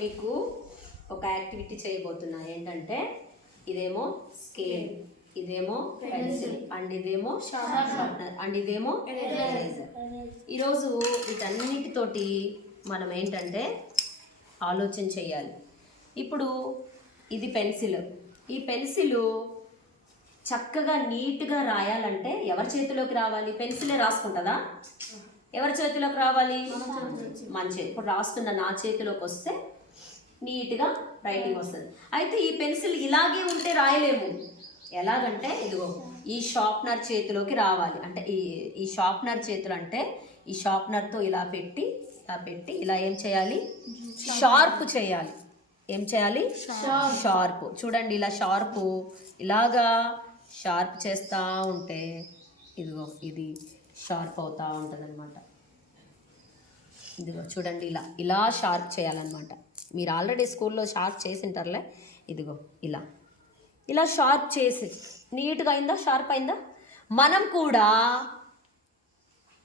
మీకు ఒక యాక్టివిటీ చేయబోతున్నా ఏంటంటే ఇదేమో స్కేల్ ఇదేమో పెన్సిల్ అండ్ ఇదేమో షార్ప్నర్ అండ్ ఇదేమో ఈరోజు వీటన్నిటితోటి మనం ఏంటంటే ఆలోచన చేయాలి. ఇప్పుడు ఇది పెన్సిల్. ఈ పెన్సిల్ చక్కగా నీట్గా రాయాలంటే ఎవరి చేతిలోకి రావాలి? పెన్సిలే రాసుకుంటుందా? ఎవరి చేతిలోకి రావాలి? మన చేతి. ఇప్పుడు రాస్తున్న నా చేతిలోకి వస్తే నీట్గా రైటింగ్ వస్తుంది. అయితే ఈ పెన్సిల్ ఇలాగే ఉంటే రాయలేము. ఎలాగంటే ఇదిగో ఈ షార్ప్నర్ చేతిలోకి రావాలి. అంటే ఈ ఈ షార్ప్నర్ చేతులు అంటే ఈ షార్ప్నర్తో ఇలా పెట్టి ఇలా పెట్టి ఇలా ఏం చేయాలి? షార్ప్ చేయాలి. ఏం చేయాలి? షార్ప్. చూడండి ఇలా షార్ప్. ఇలాగా షార్ప్ చేస్తూ ఉంటే ఇదిగో ఇది షార్ప్ అవుతూ ఉంటుంది అనమాట ఇదిగో చూడండి ఇలా ఇలా షార్ప్ చేయాలన్నమాట. మీరు ఆల్రెడీ స్కూల్లో షార్ప్ చేసింటారులే? ఇదిగో ఇలా. ఇలా షార్ప్ చేసి. నీట్గా అయిందా? షార్ప్ అయిందా? మనం కూడా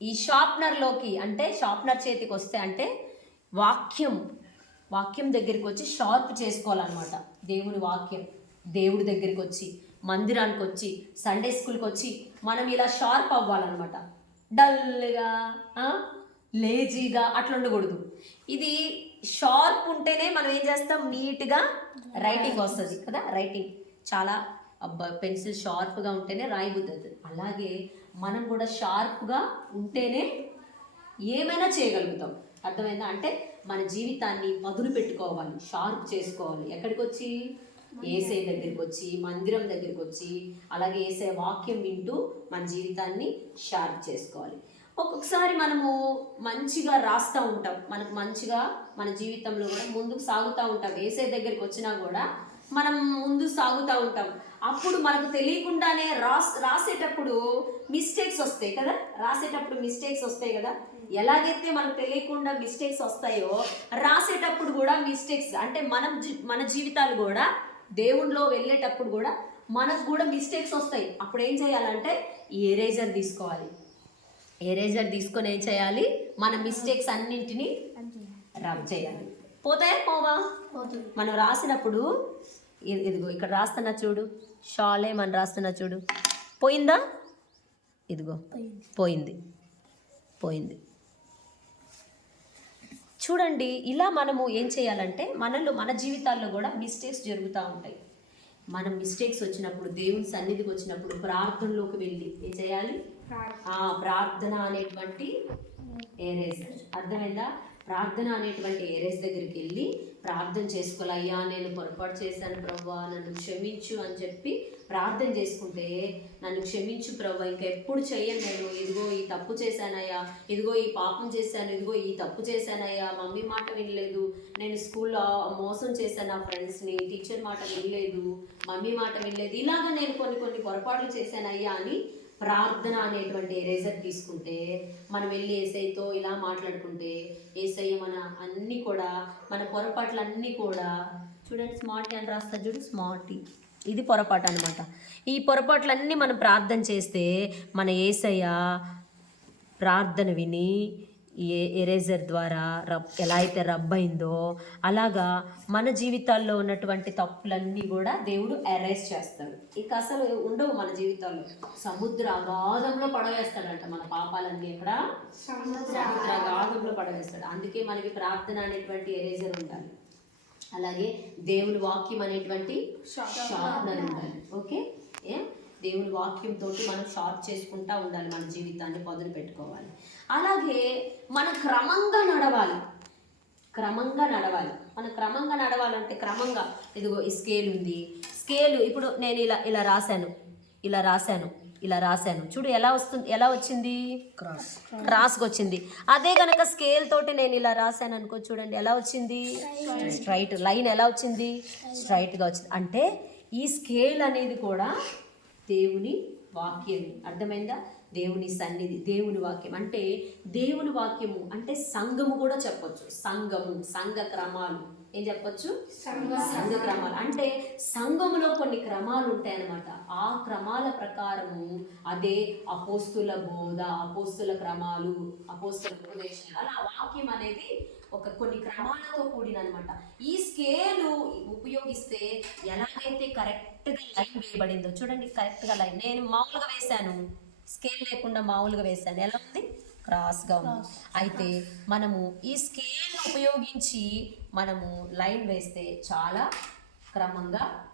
ఈ షార్ప్నర్లోకి అంటే షార్ప్నర్ చేతికి వస్తే అంటే వాక్యం వాక్యం దగ్గరికి వచ్చి షార్ప్ చేసుకోవాలన్నమాట. దేవుని వాక్యం దేవుడి దగ్గరికి వచ్చి మందిరానికి వచ్చి సండే స్కూల్కి వచ్చి మనం ఇలా షార్ప్ అవ్వాలన్నమాట. డల్గా లేజీగా అట్లా ఉండకూడదు. ఇది షార్ప్ ఉంటేనే మనం ఏం చేస్తాం? నీట్గా రైటింగ్ వస్తుంది కదా? రైటింగ్. చాలా అబ్బా పెన్సిల్ షార్ప్గా ఉంటేనే రాయబుద్ది అలాగే మనం కూడా షార్ప్గా ఉంటేనే ఏమైనా చేయగలుగుతాం. అర్థమైందా? అంటే మన జీవితాన్ని పదును పెట్టుకోవాలి షార్ప్ చేసుకోవాలి. ఎక్కడికి వచ్చి ఏసే దగ్గరికి వచ్చి మందిరం దగ్గరికి వచ్చి అలాగే ఏసే వాక్యం వింటూ మన జీవితాన్ని షార్ప్ చేసుకోవాలి. ఒక్కొక్కసారి మనము మంచిగా రాస్తూ ఉంటాం. మనకు మంచిగా మన జీవితంలో కూడా ముందుకు సాగుతూ ఉంటాం. ఏసే దగ్గరికి వచ్చినా కూడా మనం ముందు సాగుతూ ఉంటాం. అప్పుడు మనకు తెలియకుండానే రాస్ రాసేటప్పుడు మిస్టేక్స్ వస్తాయి కదా? రాసేటప్పుడు మిస్టేక్స్ వస్తాయి కదా? ఎలాగైతే మనకు తెలియకుండా మిస్టేక్స్ వస్తాయో రాసేటప్పుడు కూడా మిస్టేక్స్ అంటే మనం మన జీవితాలు కూడా దేవుణ్ణిలో వెళ్ళేటప్పుడు కూడా మనకు కూడా మిస్టేక్స్ వస్తాయి. అప్పుడు ఏం చేయాలంటే ఎరేజర్ తీసుకోవాలి. ఎరేజర్ తీసుకొని ఏం చేయాలి? మన మిస్టేక్స్ అన్నింటినీ రబ్ చేయాలి. పోతాయా పోవా? మనం రాసినప్పుడు ఇదిగో ఇక్కడ రాస్తున్నా చూడు. షాలే మనం రాస్తున్నా చూడు. పోయిందా? ఇదిగో. పోయింది. పోయింది. చూడండి ఇలా మనము ఏం చేయాలంటే మనలో మన జీవితాల్లో కూడా మిస్టేక్స్ జరుగుతూ ఉంటాయి. మనం మిస్టేక్స్ వచ్చినప్పుడు దేవుని సన్నిధికి వచ్చినప్పుడు ప్రార్థనలోకి వెళ్ళి ఏం చేయాలి? ఆ ప్రార్థన అనేటువంటి ఏరేజ్ అర్థమైందా? ప్రార్థన అనేటువంటి ఏరియస్ దగ్గరికి వెళ్ళి ప్రార్థన చేసుకోవాలి అయ్యా నేను పొరపాటు చేశాను ప్రవ్వా నన్ను క్షమించు అని చెప్పి ప్రార్థన చేసుకుంటే నన్ను క్షమించు ప్రభా ఇంకా ఎప్పుడు చెయ్యను నేను. ఇదిగో ఈ తప్పు చేశానయ్యా ఇదిగో ఈ పాపం చేశాను ఇదిగో ఈ తప్పు చేశానయ్యా మమ్మీ మాట వినలేదు నేను స్కూల్లో మోసం చేశాను నా ఫ్రెండ్స్ని టీచర్ మాట వినలేదు మమ్మీ మాట వినలేదు. ఇలాగ నేను కొన్ని కొన్ని పొరపాట్లు చేశానయ్యా అని ప్రార్థన అనేటువంటి ఎరేజర్ తీసుకుంటే మనం వెళ్ళి ఏసైతో ఇలా మాట్లాడుకుంటే ఏసయ్య మన అన్నీ కూడా మన పొరపాట్లన్నీ కూడా చూడండి స్మార్ట్ అని రాస్తా చూడు స్మార్ట్ ఇది పొరపాటు అనమాట ఈ పొరపాట్లన్నీ మనం ప్రార్థన చేస్తే మన ఏసయ్య ప్రార్థన విని ఎరేజర్ ద్వారా రబ్ ఎలా అయితే రబ్ అయిందో అలాగా మన జీవితాల్లో ఉన్నటువంటి తప్పులన్నీ కూడా దేవుడు ఎరేజ్ చేస్తాడు. ఇక అసలు ఉండవు మన జీవితాల్లో. సముద్ర అగాధంలో పడవేస్తాడంట మన పాపాలన్నీ ఎక్కడ? సముద్ర అగాధంలో పడవేస్తాడు. అందుకే మనకి ప్రార్థన అనేటువంటి ఎరేజర్ ఉండాలి. అలాగే దేవుని వాక్యం అనేటువంటి షార్ప్నర్ ఉండాలి. ఓకే? ఏ? దేవుని వాక్యంతో మనం షార్ప్ చేసుకుంటా ఉండాలి మన జీవితాన్ని పదును పెట్టుకోవాలి. అలాగే మనం క్రమంగా నడవాలి. క్రమంగా నడవాలి. మనం క్రమంగా నడవాలంటే క్రమంగా ఇదిగో ఈ స్కేల్ ఉంది. స్కేల్ ఇప్పుడు నేను ఇలా ఇలా రాశాను. ఇలా రాశాను. ఇలా రాశాను. చూడు ఎలా వస్తుంది ఎలా వచ్చింది? క్రాస్ క్రాస్కి వచ్చింది అదే గనక స్కేల్ తోటి నేను ఇలా రాశాను అనుకో చూడండి ఎలా వచ్చింది? స్ట్రైట్ లైన్ ఎలా వచ్చింది? స్ట్రైట్గా వచ్చింది. అంటే ఈ స్కేల్ అనేది కూడా దేవుని వాక్యం. అర్థమైందా? దేవుని సన్నిధి దేవుని వాక్యం. అంటే దేవుని వాక్యము అంటే సంఘము కూడా చెప్పొచ్చు. సంఘము సంఘ క్రమాలు. ఏం చెప్పొచ్చు? సంఘ క్రమాలు. అంటే సంఘములో కొన్ని క్రమాలు ఉంటాయన్నమాట. ఆ క్రమాల ప్రకారము అదే అపోస్తుల బోధ అపోస్తుల క్రమాలు అపోస్తుల ఉపదేశాలు. అలా వాక్యం అనేది ఒక కొన్ని క్రమాలతో కూడిన అనమాట ఈ స్కేలు ఉపయోగిస్తే ఎలాగైతే కరెక్ట్గా లైన్ వేయబడిందో చూడండి కరెక్ట్గా లైన్. నేను మామూలుగా వేశాను. స్కేల్ లేకుండా మామూలుగా వేశాను. ఎలా ఉంది? క్రాస్గా ఉంది. అయితే మనము ఈ స్కేల్ ఉపయోగించి మనము లైన్ వేస్తే చాలా క్రమంగా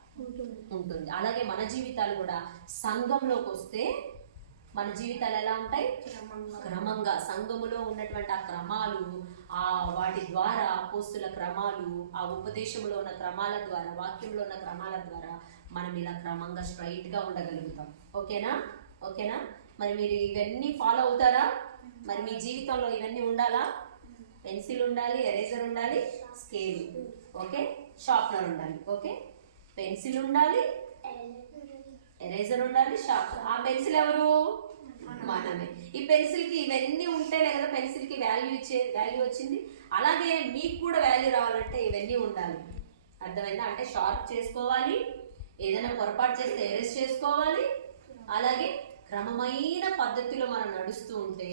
ఉంటుంది. అలాగే మన జీవితాలు కూడా సంఘంలోకి వస్తే మన జీవితాలు ఎలా ఉంటాయి? క్రమంగా. సంఘములో ఉన్నటువంటి ఆ క్రమాలు ఆ వాటి ద్వారా పోస్తుల క్రమాలు ఆ ఉపదేశంలో ఉన్న క్రమాల ద్వారా వాక్యంలో ఉన్న క్రమాల ద్వారా మనం ఇలా క్రమంగా straight గా ఉండగలుగుతాం. ఓకేనా? ఓకేనా? మరి మీరు ఇవన్నీ ఫాలో అవుతారా? మరి మీ జీవితంలో ఇవన్నీ ఉండాలా? పెన్సిల్ ఉండాలి ఎరేజర్ ఉండాలి స్కేల్. ఓకే? షార్ప్నర్ ఉండాలి. ఓకే? పెన్సిల్ ఉండాలి ఎరేజర్ ఉండాలి షార్ప్నర్. ఆ పెన్సిల్ ఎవరు? మనమే. ఈ పెన్సిల్కి ఇవన్నీ ఉంటేనే కదా పెన్సిల్కి వాల్యూ ఇచ్చే వాల్యూ వచ్చింది. అలాగే మీకు కూడా వాల్యూ రావాలంటే ఇవన్నీ ఉండాలి. అర్థమైందా? అంటే షార్ప్ చేసుకోవాలి ఏదైనా పొరపాటు చేస్తే ఎరేజ్ చేసుకోవాలి. అలాగే క్రమమైన పద్ధతిలో మనం నడుస్తూ ఉంటే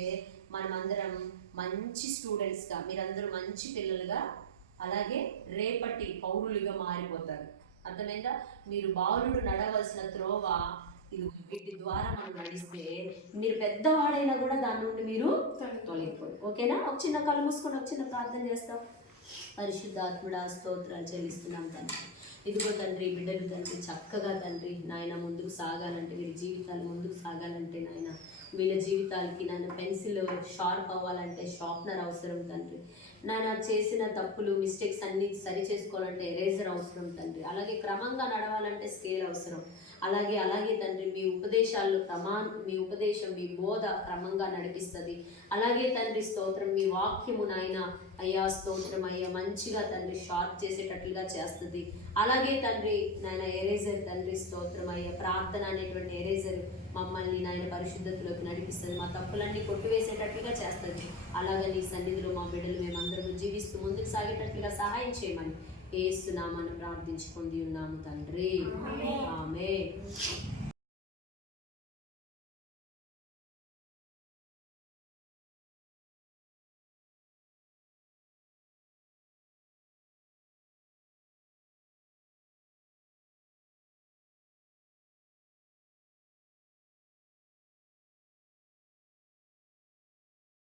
మనమందరం మంచి స్టూడెంట్స్గా మీరందరూ మంచి పిల్లలుగా అలాగే రేపటి పౌరులుగా మారిపోతారు. అర్థమైందా? మీరు బాలుడు నడవలసిన త్రోవ ఇది వీటి ద్వారా మనం నడిస్తే మీరు పెద్దవాడైనా కూడా దాని నుండి మీరు తొలగిపోయి ఓకేనా? ఒక చిన్న కళ్ళు మూసుకొని ఒక చిన్న ప్రార్థన చేస్తాం. పరిశుద్ధాత్ముడా స్తోత్రాలు చెల్లిస్తున్నాం తండ్రి. ఇదిగో తండ్రి బిడ్డలు తండ్రి చక్కగా తండ్రి నాయన ముందుకు సాగాలంటే వీరి జీవితాలు ముందుకు సాగాలంటే నాయన వీళ్ళ జీవితాలకి నాయన పెన్సిల్ షార్ప్ అవ్వాలంటే షార్ప్నర్ అవసరం తండ్రి. నాయన చేసిన తప్పులు మిస్టేక్స్ అన్ని సరి చేసుకోవాలంటే ఎరేజర్ అవసరం తండ్రి. అలాగే క్రమంగా నడవాలంటే స్కేల్ అవసరం. అలాగే అలాగే తండ్రి మీ ఉపదేశాల్లో క్రమా మీ ఉపదేశం మీ బోధ క్రమంగా నడిపిస్తుంది. అలాగే తండ్రి స్తోత్రం మీ వాక్యము నాయన అయ్యా స్తోత్రం అయ్యా మంచిగా తండ్రి షార్ప్ చేసేటట్లుగా చేస్తుంది. అలాగే తండ్రి నాయన ఎరేజర్ తండ్రి స్తోత్రం అయ్యా ప్రార్థన అనేటువంటి ఎరేజర్ మమ్మల్ని నాయన పరిశుద్ధతలోకి నడిపిస్తుంది. మా తప్పులన్నీ కొట్టివేసేటట్లుగా చేస్తుంది. అలాగే నీ సన్నిధిలో మా బిడ్డలు మేమందరం జీవిస్తూ ముందుకు సాగేటట్లుగా సహాయం చేయమని ఏస్తున్నామని ప్రార్థించుకుంది ఉన్నాము తండ్రి. ఆమె